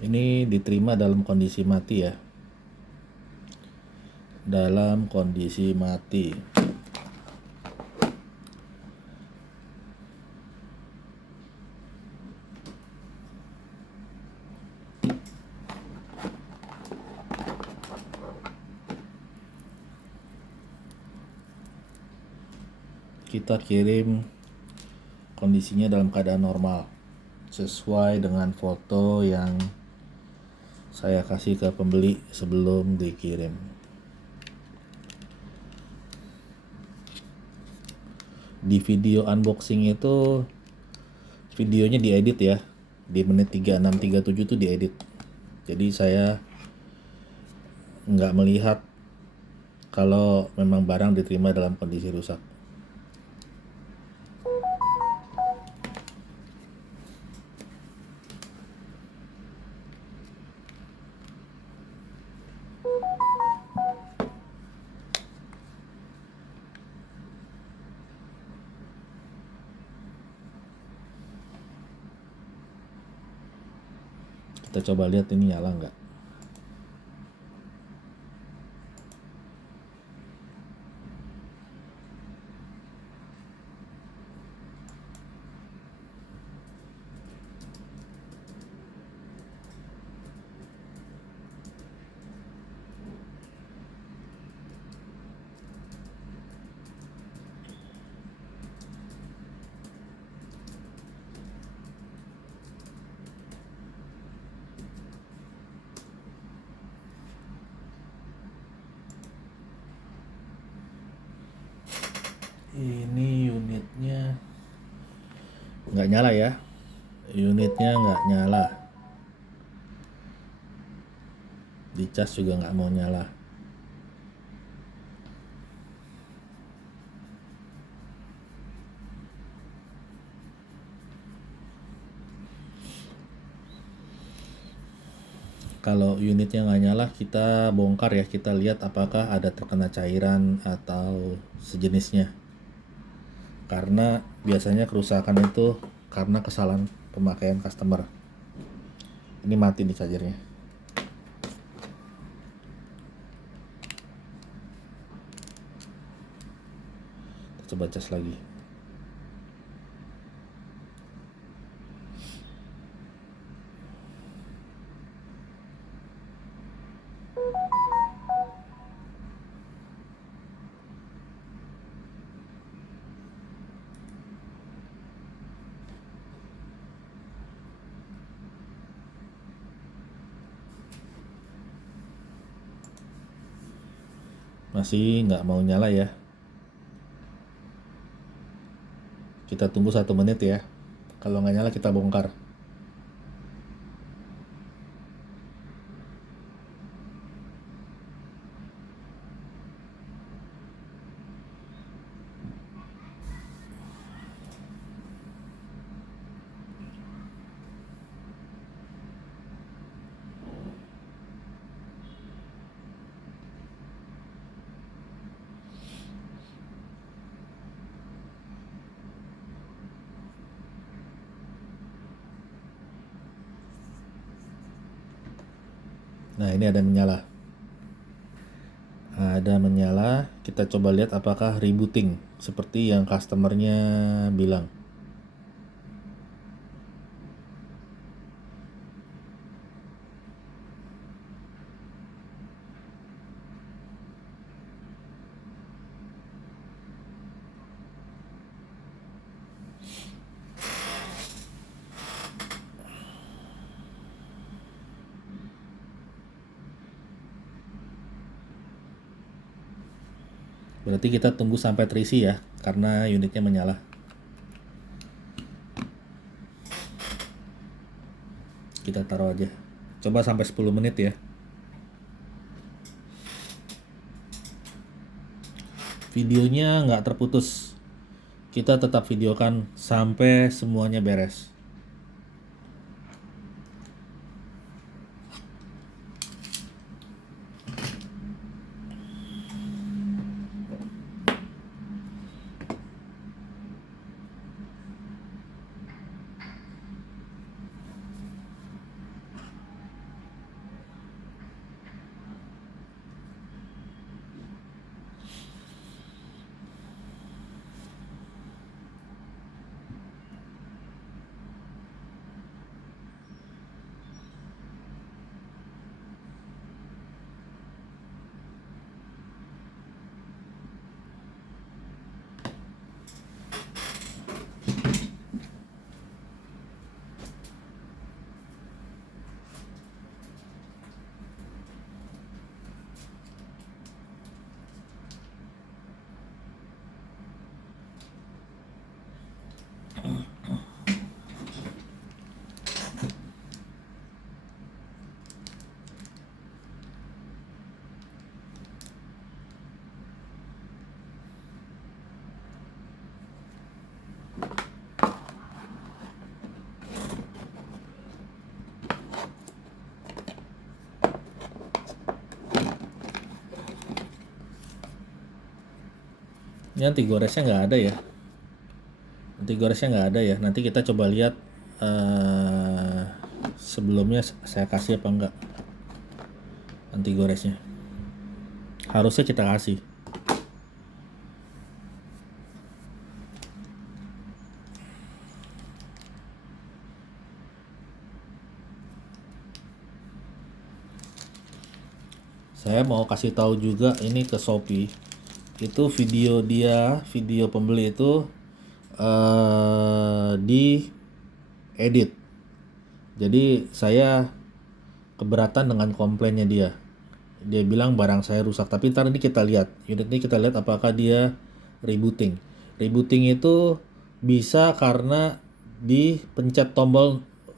Ini diterima dalam kondisi mati ya. Dalam kondisi mati. Kita kirim kondisinya dalam keadaan normal sesuai dengan foto yang saya kasih ke pembeli sebelum dikirim. Di video unboxing itu videonya diedit ya, di menit 36-37 itu diedit. Jadi saya nggak melihat kalau memang barang diterima dalam kondisi rusak. Kita coba lihat ini nyala nggak. Ini unitnya nggak nyala ya. Unitnya nggak nyala. Dicas juga nggak mau nyala. Kalau unitnya nggak nyala, kita bongkar ya, kita lihat apakah ada terkena cairan atau sejenisnya. Karena biasanya kerusakan itu karena kesalahan pemakaian customer. Ini mati nih chargernya. Kita coba cas lagi. Masih nggak mau nyala ya. Kita tunggu 1 menit ya. Kalau nggak nyala kita bongkar. Nah, ini ada menyala. Ada menyala, kita coba lihat apakah rebooting seperti yang customernya bilang. Berarti kita tunggu sampai terisi ya, karena unitnya menyala. Kita taruh aja. Coba sampai 10 menit ya. Videonya nggak terputus. Kita tetap videokan sampai semuanya beres. Ini anti goresnya nggak ada ya. Anti goresnya nggak ada ya. Nanti kita coba lihat sebelumnya saya kasih apa enggak anti goresnya. Harusnya kita kasih. Saya mau kasih tahu juga ini ke Shopee. Itu video pembeli itu di edit. Jadi saya keberatan dengan komplainnya dia. Dia bilang barang saya rusak. Tapi ntar ini kita lihat. Unit ini kita lihat apakah dia rebooting. Rebooting itu bisa karena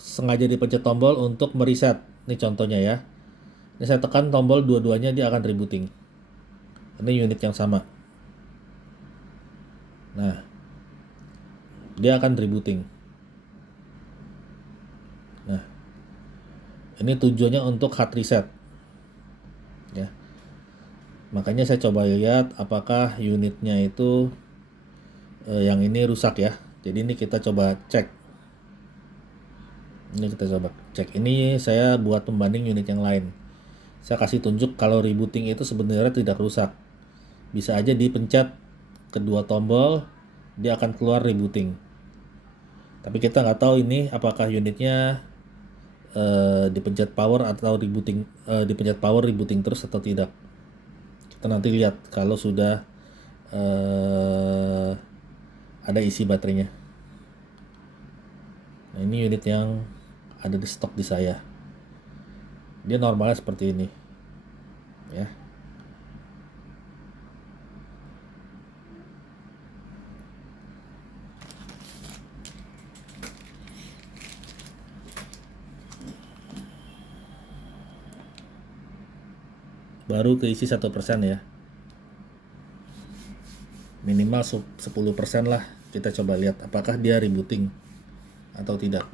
sengaja dipencet tombol untuk mereset. Ini contohnya ya. Ini saya tekan tombol dua-duanya dia akan rebooting. Ini unit yang sama. Nah, dia akan rebooting. Nah, ini tujuannya untuk hard reset. Ya. Makanya saya coba lihat apakah unitnya itu yang ini rusak ya. Jadi ini kita coba cek. Ini kita coba cek. Ini saya buat pembanding unit yang lain. Saya kasih tunjuk kalau rebooting itu sebenarnya tidak rusak. Bisa aja dipencet kedua tombol, dia akan keluar rebooting. Tapi kita nggak tahu ini apakah unitnya dipencet power atau rebooting, dipencet power rebooting terus atau tidak. Kita nanti lihat kalau sudah ada isi baterainya. Nah, ini unit yang ada di stok di saya. Dia normalnya seperti ini ya. Baru keisi 1% ya. Minimal 10% lah. Kita coba lihat apakah dia rebooting atau tidak.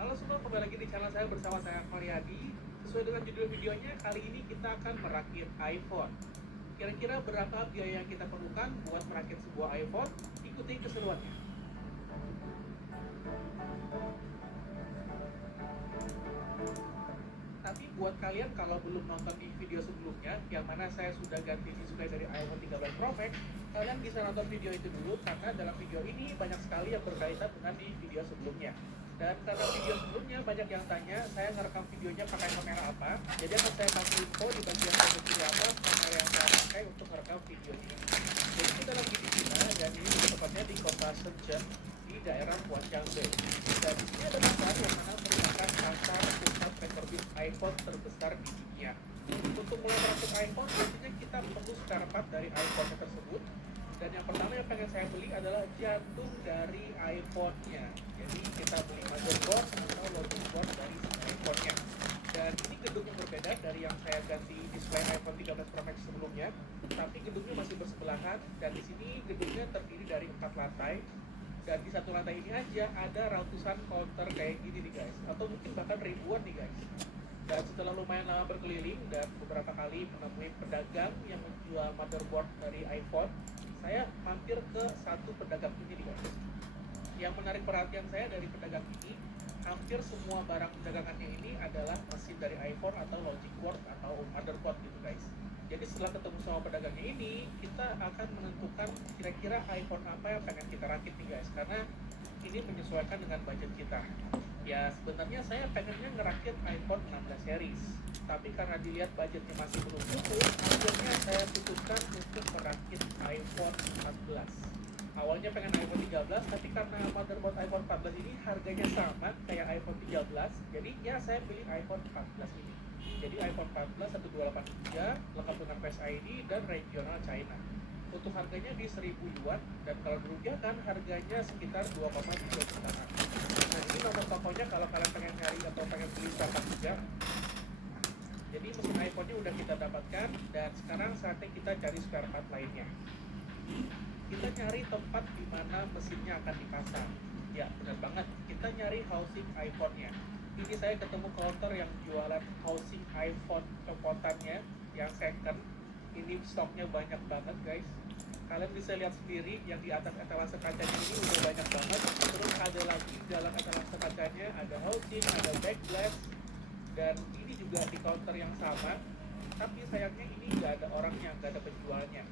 Halo semua, kembali lagi di channel saya bersama saya Faryadi. Sesuai dengan judul videonya, kali ini kita akan merakit iPhone. Kira-kira berapa biaya yang kita perlukan buat merakit sebuah iPhone? Ikuti keseruannya. Tapi buat kalian kalau belum nonton di video sebelumnya, yang mana saya sudah ganti display dari iPhone 13 Pro Max, kalian bisa nonton video itu dulu karena dalam video ini banyak sekali yang berkaitan dengan di video sebelumnya. Dan karena video sebelumnya banyak yang tanya, saya ngerekam videonya pakai kamera apa, jadi akan saya kasih info di bagian sebelah kiri atas kamera yang saya pakai untuk merekam video ini. Jadi kita lagi di China dan ini tepatnya di kota Shenzhen di daerah Huaqiangbe. Dan di sini ada pasar yang mana merupakan pasar pusat rekorbit iPhone terbesar di dunia. Untuk mulai merakit iPhone, biasanya kita perlu spare part dari iPhone tersebut. Dan yang pertama yang pengen saya beli adalah jantung dari iPhone-nya. Jadi kita beli motherboard atau logic board dari iPhone-nya. Dan ini gedungnya berbeda dari yang saya ganti display iPhone 13 Pro Max sebelumnya. Tapi gedungnya masih bersebelahan dan di sini gedungnya terdiri dari 4 lantai. Dan di satu lantai ini aja ada ratusan counter kayak gini nih guys, atau mungkin bahkan ribuan nih guys. Dan setelah lumayan lama berkeliling dan beberapa kali menemui pedagang yang menjual motherboard dari iPhone, saya mampir ke satu pedagang ini nih guys. Yang menarik perhatian saya dari pedagang ini, hampir semua barang dagangannya ini adalah mesin dari iPhone atau logic board atau motherboard gitu guys. Jadi setelah ketemu sama pedagangnya ini, kita akan menentukan kira-kira iPhone apa yang pengen kita rakit nih guys, karena ini menyesuaikan dengan budget kita. Ya sebenarnya saya pengennya ngerakit iPhone 16 series, tapi karena dilihat budgetnya masih belum cukup, akhirnya saya putuskan untuk merakit iPhone 14. Awalnya pengen iPhone 13, tapi karena motherboard iPhone 14 ini harganya sama kayak iPhone 13, jadi ya saya pilih iPhone 14 ini. Jadi iPhone 14 1283 lengkap dengan Face ID dan regional China. Untuk harganya di 1000 yuan, dan kalau dirupiahkan harganya sekitar 2,3 jutaan. Nah ini nomor tokonya kalau kalian pengen nyari atau pengen beli spare juga. Jadi mesin iPhone-nya udah kita dapatkan, dan sekarang saatnya kita cari spare part lainnya. Kita nyari tempat di mana mesinnya akan dipasang. Ya benar banget, kita nyari housing iPhone-nya. Ini saya ketemu counter yang jualan housing iPhone copotannya yang second. Ini stoknya banyak banget guys. Kalian bisa lihat sendiri yang di atas etalase kacanya ini udah banyak banget. Terus ada lagi di dalam etalase kacanya ada housing, ada back glass, dan ini juga di counter yang sama. Tapi sayangnya ini nggak ada orangnya, nggak ada penjualnya.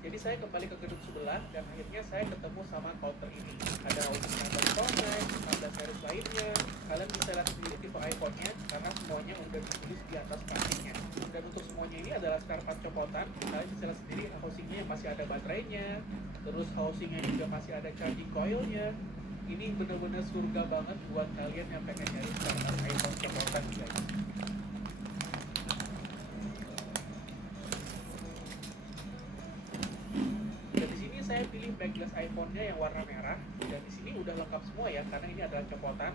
Jadi saya kembali ke gedung sebelah, dan akhirnya saya ketemu sama counter ini. Ada housing number Pro Max, ada series lainnya. Kalian bisa lihat sendiri tipe iPhone-nya, karena semuanya udah ditulis di atas plastiknya. Dan untuk semuanya ini adalah spare part copotan. Kalian bisa lihat sendiri housingnya yang masih ada baterainya, terus housingnya juga masih ada charging coil-nya. Ini bener-bener surga banget buat kalian yang pengen nyari spare part iPhone copotan guys. Saya pilih back glass iPhone-nya yang warna merah, dan di sini udah lengkap semua ya karena ini adalah copotan.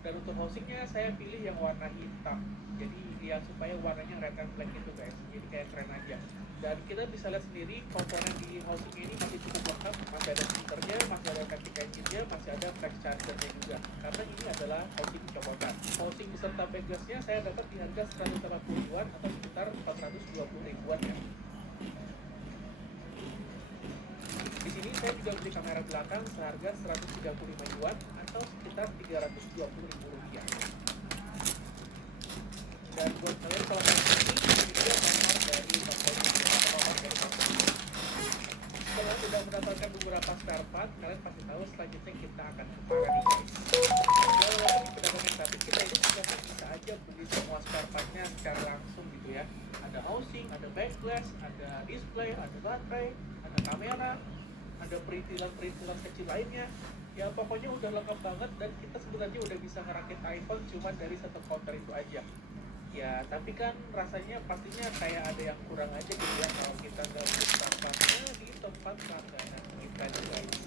Dan untuk housingnya saya pilih yang warna hitam, jadi ya supaya warnanya red and black itu guys, jadi kayak keren aja. Dan kita bisa lihat sendiri komponen di housing ini masih cukup lengkap, masih ada speakernya, masih ada Type-C engine-nya, masih ada flash charger-nya juga, karena ini adalah housing copotan. Housing beserta back glass-nya saya dapat di harga 180 yuan atau sekitar 420 ribuan ya. Di sini saya juga beli kamera belakang seharga 135 yuan atau sekitar 320 ribu rupiah. Dan buat kalian kalau mau ini dia nomor dari tokonya atau nomor dari tokonya. Setelah sudah mendapatkan beberapa spare part, kalian pasti tahu selanjutnya kita akan kemana nih guys. Kalau di pedagang yang gratis kita itu sudah bisa aja beli semua spare partnya secara langsung gitu ya. Ada housing, ada back glass, ada display, ada baterai, ada kamera, ada perintilan-perintilan kecil lainnya. Ya pokoknya udah lengkap banget, dan kita sebenarnya udah bisa ngerakit iPhone cuma dari satu counter itu aja. Ya tapi kan rasanya pastinya kayak ada yang kurang aja gitu ya kalau kita nggak beli partnya di tempat langganan kita nih guys.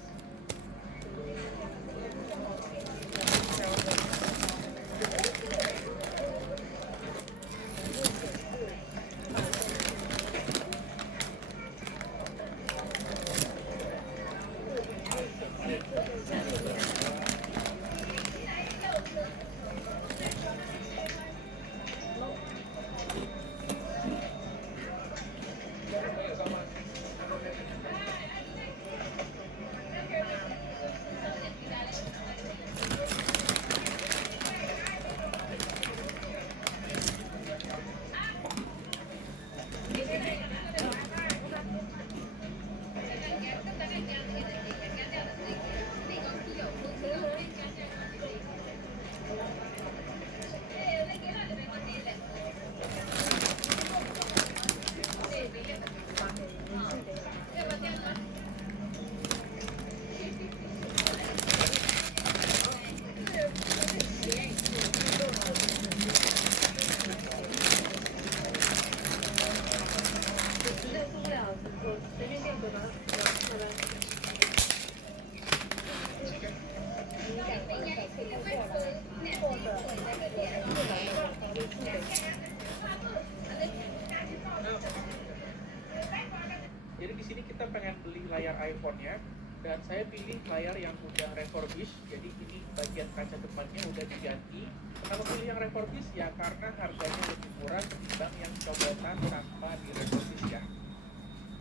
Jadi di sini kita pengen beli layar iPhone-nya, dan saya pilih layar yang udah refurbish. Jadi ini bagian kaca depannya udah diganti. Kenapa pilih yang refurbish? Ya karena harganya lebih murah ketimbang yang copotan tanpa di refurbish ya.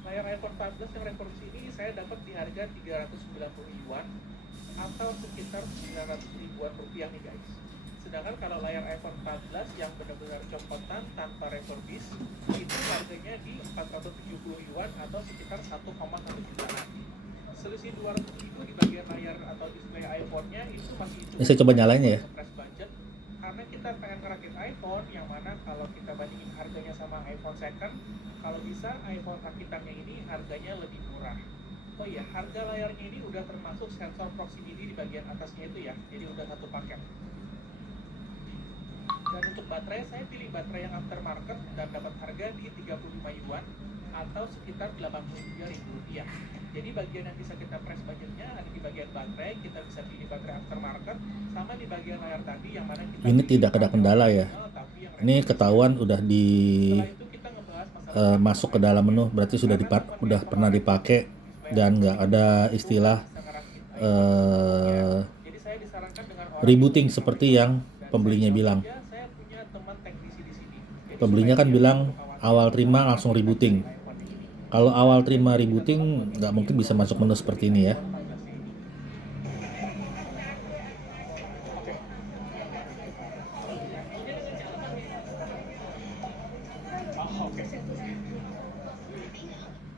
Layar iPhone 14 yang refurbish ini saya dapat di harga 390 yuan atau sekitar 900 ribuan rupiah nih guys. Sedangkan kalau layar iPhone 14 yang benar-benar copotan tanpa refurbish itu harganya di 470 yuan atau sekitar 1,1 jutaan. Selisih 200 ribu di bagian layar atau display iPhone-nya itu masih Ini saya coba nyalain ya. press budget karena kita pengen ngerakit iPhone yang mana kalau kita bandingin harganya sama iPhone second, kalau bisa iPhone rakitannya ini harganya lebih murah. Oh iya, harga layarnya ini udah termasuk sensor proximity di bagian atasnya itu ya, jadi udah satu paket. Dan untuk baterai, saya pilih baterai yang aftermarket dan dapat harga di 35 yuan atau sekitar 83 ribu rupiah. Jadi bagian yang bisa kita press budgetnya ada di bagian baterai, kita bisa pilih baterai aftermarket, sama di bagian layar tadi yang mana kita Ini tidak ada kendala ya. Ini ketahuan udah di Setelah itu kita ngebahas masalah masuk ke dalam menu, berarti sudah udah pernah dipakai dan nggak ada istilah Jadi saya disarankan dengan rebooting seperti yang pembelinya bilang. saya punya teman teknisi di sini. Jadi Pembelinya kan bilang awal terima langsung rebooting. Kalau awal terima rebooting nggak mungkin bisa masuk menu seperti ini ya.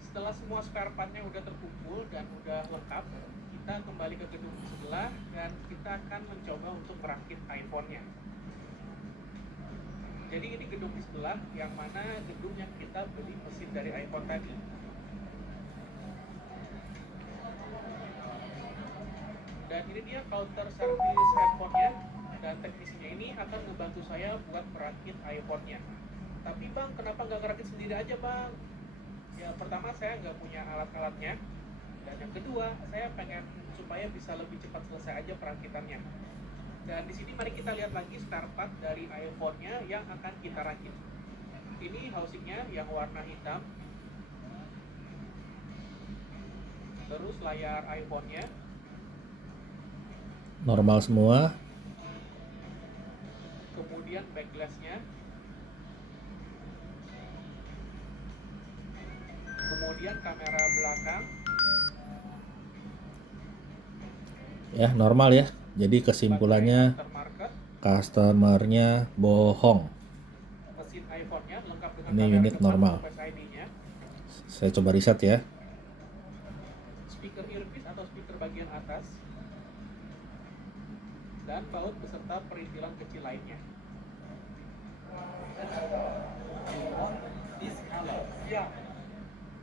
Setelah semua spare partnya udah terkumpul dan udah lengkap, kita kembali ke gedung sebelah dan kita akan mencoba untuk merakit iPhone-nya. Jadi ini gedung di sebelah yang mana gedung yang kita beli mesin dari iPhone tadi. Dan ini dia counter service handphone-nya dan teknisinya ini akan membantu saya buat merakit iPhone-nya. Tapi bang, kenapa nggak ngerakit sendiri aja bang? Ya pertama saya nggak punya alat-alatnya, dan yang kedua saya pengen supaya bisa lebih cepat selesai aja perakitannya. Dan di sini mari kita lihat lagi spare part dari iPhone-nya yang akan kita rakit. Ini housing-nya yang warna hitam. Terus layar iPhone-nya Normal semua. kemudian back glass-nya, kemudian kamera belakang, Ya, normal ya. Jadi kesimpulannya aftermarket, customernya bohong. mesin iPhone-nya lengkap dengan Ini kamera unit depan normal. Face ID-nya, Saya coba riset ya. speaker earpiece atau speaker bagian atas, dan baut beserta perintilan kecil lainnya. Ya,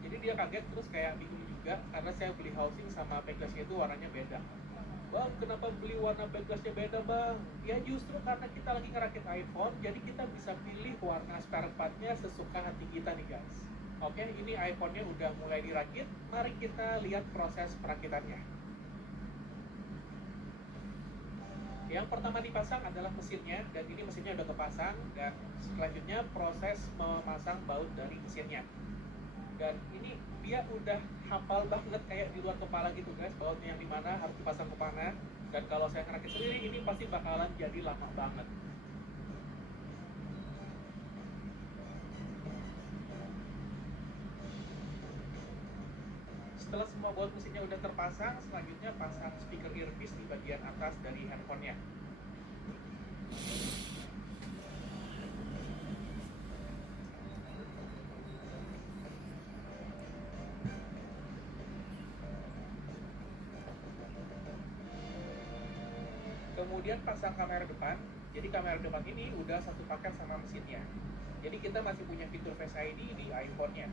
jadi dia kaget terus kayak bingung juga karena saya beli housing sama backglassnya itu warnanya beda. Bang, kenapa beli warna backglassnya beda bang? Ya justru karena kita lagi ngerakit iPhone, jadi kita bisa pilih warna spare partnya sesuka hati kita nih guys. Oke, ini iPhone-nya udah mulai dirakit, mari kita lihat proses perakitannya. Yang pertama dipasang adalah mesinnya, dan ini mesinnya udah kepasang, dan selanjutnya proses memasang baut dari mesinnya. Dan ini dia udah hafal banget kayak di luar kepala gitu guys, bautnya yang dimana harus dipasang ke mana. Dan kalau saya ngerakit sendiri ini pasti bakalan jadi lama banget. Setelah semua baut mesinnya udah terpasang, selanjutnya pasang speaker earpiece di bagian atas dari handphonenya. Kemudian pasang kamera depan. Jadi kamera depan ini udah satu paket sama mesinnya. Jadi kita masih punya fitur Face ID di iPhone-nya.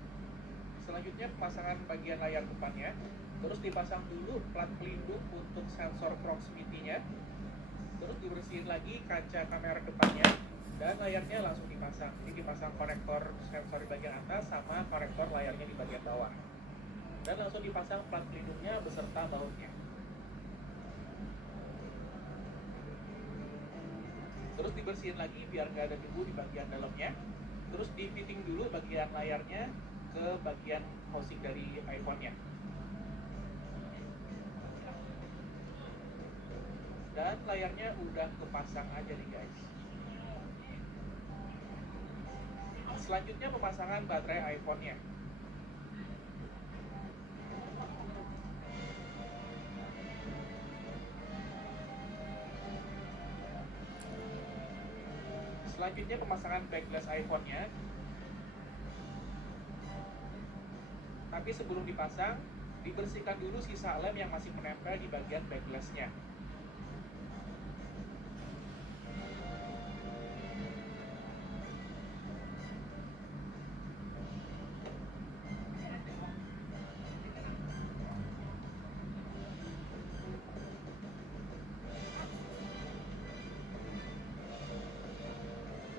Selanjutnya pemasangan bagian layar depannya. Terus dipasang dulu plat pelindung untuk sensor proximity-nya. Terus dibersihin lagi kaca kamera depannya. Dan layarnya langsung dipasang. Jadi dipasang konektor sensor di bagian atas sama konektor layarnya di bagian bawah. Dan langsung dipasang plat pelindungnya beserta bautnya. Terus dibersihin lagi biar nggak ada debu di bagian dalamnya. Terus di fitting dulu bagian layarnya ke bagian housing dari iPhone-nya. Dan layarnya udah kepasang aja nih guys. Selanjutnya pemasangan baterai iPhone-nya. Selanjutnya pemasangan backlash iPhone-nya. Tapi sebelum dipasang, dibersihkan dulu sisa lem yang masih menempel di bagian backlash-nya.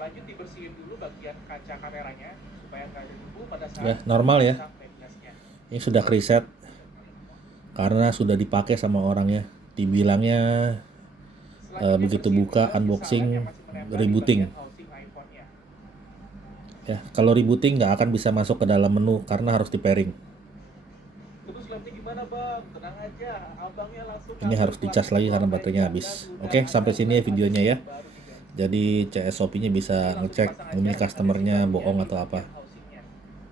Lanjut dibersihin dulu bagian kaca kameranya supaya nggak ada debu pada saat Ya, normal ya. memasang backlash-nya. Ini sudah reset karena sudah dipakai sama orangnya. Dibilangnya Selanjutnya begitu bersihin buka dulu unboxing, sisa lem yang masih menempel di rebooting. bagian housing iPhone-nya. Ya, kalau rebooting nggak akan bisa masuk ke dalam menu karena harus di pairing. Terus lemnya gimana bang? Tenang aja, abangnya langsung Ini harus dicas lagi karena baterainya habis. Oke, sampai sini ya videonya ya. Jadi CS Shopee-nya bisa ngecek ini customernya bohong atau apa.